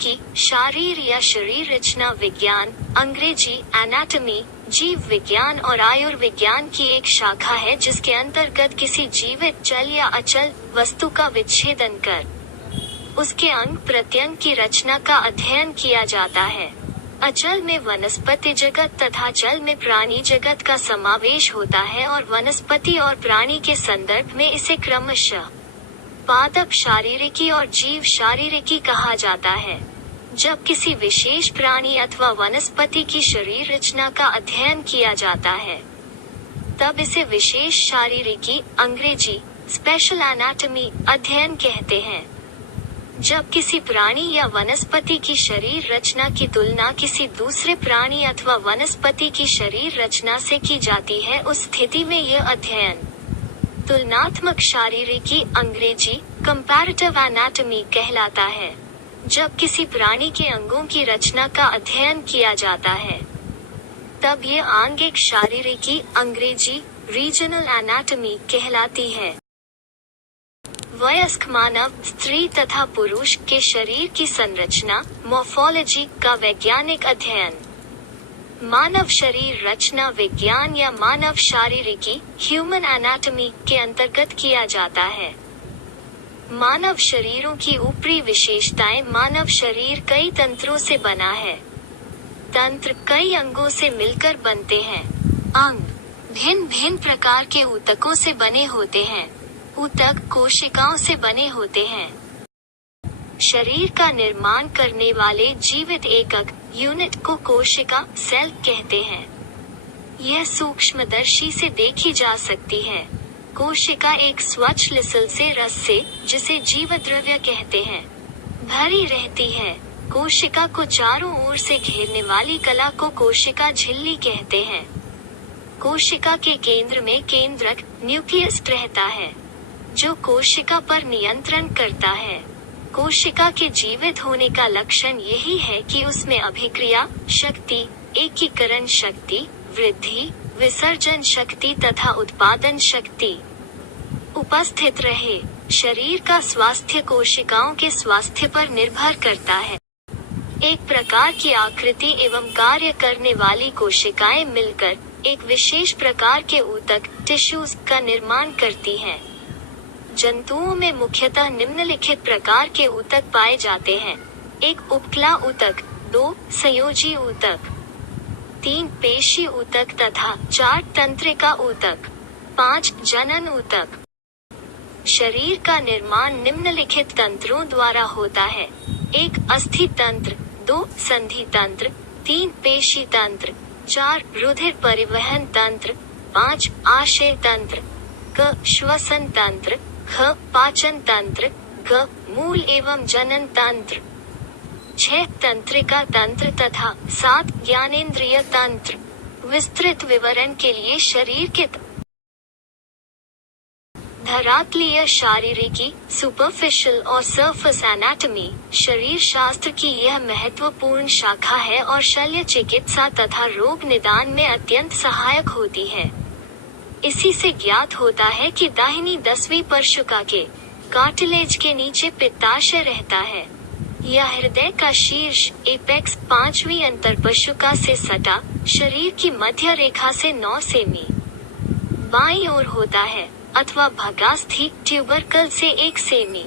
शारीरिकी, शारीर या शरीर रचना विज्ञान, अंग्रेजी एनाटॉमी, जीव विज्ञान और आयुर्विज्ञान की एक शाखा है जिसके अंतर्गत किसी जीवित चल या अचल वस्तु का विच्छेदन कर उसके अंग प्रत्यंग की रचना का अध्ययन किया जाता है। अचल में वनस्पति जगत तथा जल में प्राणी जगत का समावेश होता है और वनस्पति और प्राणी के संदर्भ में इसे क्रमशः पादप शारीरिकी और जीव शारीरिकी कहा जाता है। जब किसी विशेष प्राणी अथवा वनस्पति की शरीर रचना का अध्ययन किया जाता है तब इसे विशेष शारीरिकी, अंग्रेजी स्पेशल एनाटॉमी अध्ययन कहते हैं। जब किसी प्राणी या वनस्पति की शरीर रचना की तुलना किसी दूसरे प्राणी अथवा वनस्पति की शरीर रचना से की जाती है उस स्थिति में यह अध्ययन तुलनात्मक शारीरिकी, अंग्रेजी कंपैरेटिव एनाटॉमी कहलाता है। जब किसी प्राणी के अंगों की रचना का अध्ययन किया जाता है तब ये आंगिक शारीरिकी, अंग्रेजी रीजनल एनाटॉमी कहलाती है। वयस्क मानव, स्त्री तथा पुरुष के शरीर की संरचना, मॉर्फोलॉजी का वैज्ञानिक अध्ययन मानव शरीर रचना विज्ञान या मानव शारीरिकी, ह्यूमन एनाटॉमी के अंतर्गत किया जाता है। मानव शरीरों की ऊपरी विशेषताएं। मानव शरीर कई तंत्रों से बना है। तंत्र कई अंगों से मिलकर बनते हैं। अंग भिन्न भिन्न प्रकार के ऊतकों से बने होते हैं। ऊतक कोशिकाओं से बने होते हैं। शरीर का निर्माण करने वाले जीवित एकक यूनिट को कोशिका सेल कहते हैं। यह सूक्ष्मदर्शी से देखी जा सकती है। कोशिका एक स्वच्छ लिसल से रस से, जिसे जीवद्रव्य कहते हैं, भरी रहती है। कोशिका को चारों ओर से घेरने वाली कला को कोशिका झिल्ली कहते हैं। कोशिका के केंद्र में केंद्रक न्यूक्लियस रहता है जो कोशिका पर नियंत्रण करता है। कोशिका के जीवित होने का लक्षण यही है कि उसमें अभिक्रिया शक्ति, एकीकरण शक्ति, वृद्धि, विसर्जन शक्ति तथा उत्पादन शक्ति उपस्थित रहे। शरीर का स्वास्थ्य कोशिकाओं के स्वास्थ्य पर निर्भर करता है। एक प्रकार की आकृति एवं कार्य करने वाली कोशिकाएं मिलकर एक विशेष प्रकार के ऊतक टिश्यूज का निर्माण करती हैं। जंतुओं में मुख्यतः निम्नलिखित प्रकार के ऊतक पाए जाते हैं। 1 उपकला ऊतक, 2 संयोजी ऊतक, 3 पेशी ऊतक तथा 4 तंत्रिका ऊतक, 5 जनन ऊतक। शरीर का निर्माण निम्नलिखित तंत्रों द्वारा होता है। 1 अस्थि तंत्र, 2 संधि तंत्र, 3 पेशी तंत्र, 4 रुधिर परिवहन तंत्र, 5 आशय तंत्र, क श्वसन तंत्र, ख पाचन तंत्र, ग मूल एवं जनन तंत्र, 6 तंत्रिका तंत्र तथा 7 ज्ञानेंद्रिय तंत्र। विस्तृत विवरण के लिए शरीर के धरातलीय शारीरिकी सुपरफिशियल और सरफेस एनाटॉमी शरीर शास्त्र की यह महत्वपूर्ण शाखा है और शल्य चिकित्सा तथा रोग निदान में अत्यंत सहायक होती है। इसी से ज्ञात होता है कि दाहिनी 10वीं परशुका के कार्टिलेज के नीचे पित्ताशय रहता है। यह हृदय का शीर्ष एपेक्स 5वीं अंतरपशुका से सटा शरीर की मध्य रेखा से 9 सेमी बाईं ओर होता है अथवा भगास्थी ट्यूबरकल से 1 सेमी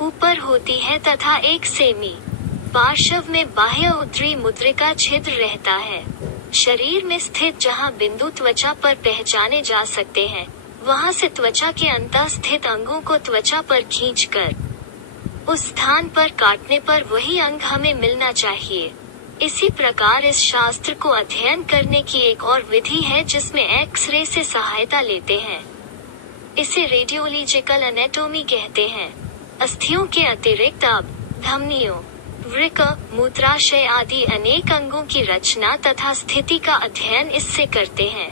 ऊपर होती है तथा 1 सेमी पार्श्व में बाह्य उदरी मुद्रिका छिद्र रहता है। शरीर में स्थित जहां बिंदु त्वचा पर पहचाने जा सकते हैं, वहां से त्वचा के अंतः स्थित अंगों को त्वचा पर खींचकर उस स्थान पर काटने पर वही अंग हमें मिलना चाहिए। इसी प्रकार इस शास्त्र को अध्ययन करने की एक और विधि है जिसमें एक्स-रे से सहायता लेते हैं। इसे रेडियोलॉजिकल एनाटॉमी कहते हैं। अस्थियों के अतिरिक्त अब धमनियों, वृक्क, मूत्राशय आदि अनेक अंगों की रचना तथा स्थिति का अध्ययन इससे करते हैं।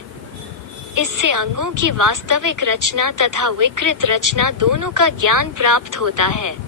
इससे अंगों की वास्तविक रचना तथा विकृत रचना दोनों का ज्ञान प्राप्त होता है।